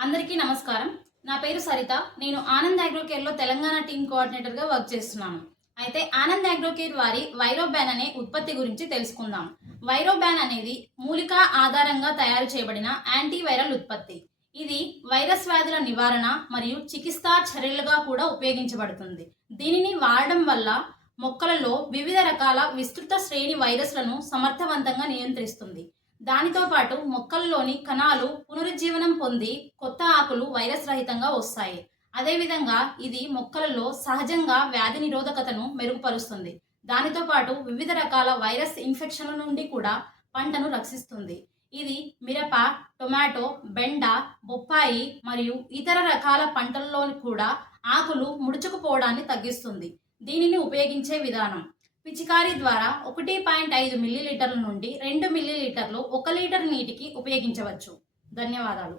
అందరికీ నమస్కారం. నా పేరు సరిత. నేను ఆనంద్ అగ్రోకేర్‌లో తెలంగాణ టీమ్ కోఆర్డినేటర్‌గా వర్క్ చేస్తున్నాను. అయితే ఆనంద్ అగ్రోకేర్ వారి వైరోబ్యాన్ అనే ఉత్పత్తి గురించి తెలుసుకుందాం. వైరోబ్యాన్ అనేది మూలిక ఆధారంగా తయారు చేయబడిన యాంటీవైరల్ ఉత్పత్తి. ఇది వైరస్ వ్యాధుల నివారణ మరియు చికిత్సా చర్యలుగా కూడా ఉపయోగించబడుతుంది. దీనిని వాడడం వల్ల మొక్కలలో వివిధ రకాల విస్తృత శ్రేణి వైరస్లను సమర్థవంతంగా నియంత్రిస్తుంది. దానితో పాటు మొక్కల్లోని కణాలు పునరుజ్జీవనం పొంది కొత్త ఆకులు వైరస్ రహితంగా వస్తాయి. అదేవిధంగా ఇది మొక్కలలో సహజంగా వ్యాధి నిరోధకతను మెరుగుపరుస్తుంది. దానితో పాటు వివిధ రకాల వైరస్ ఇన్ఫెక్షన్ల నుండి కూడా పంటను రక్షిస్తుంది. ఇది మిరప, టొమాటో, బెండ, బొప్పాయి మరియు ఇతర రకాల పంటల్లో కూడా ఆకులు ముడుచుకుపోవడాన్ని తగ్గిస్తుంది. దీనిని ఉపయోగించే విధానం: పిచికారీ ద్వారా 1.5 మిల్లీలీటర్ల నుండి 2 మిల్లీలీటర్లు 1 లీటర్ నీటికి ఉపయోగించవచ్చు. ధన్యవాదాలు.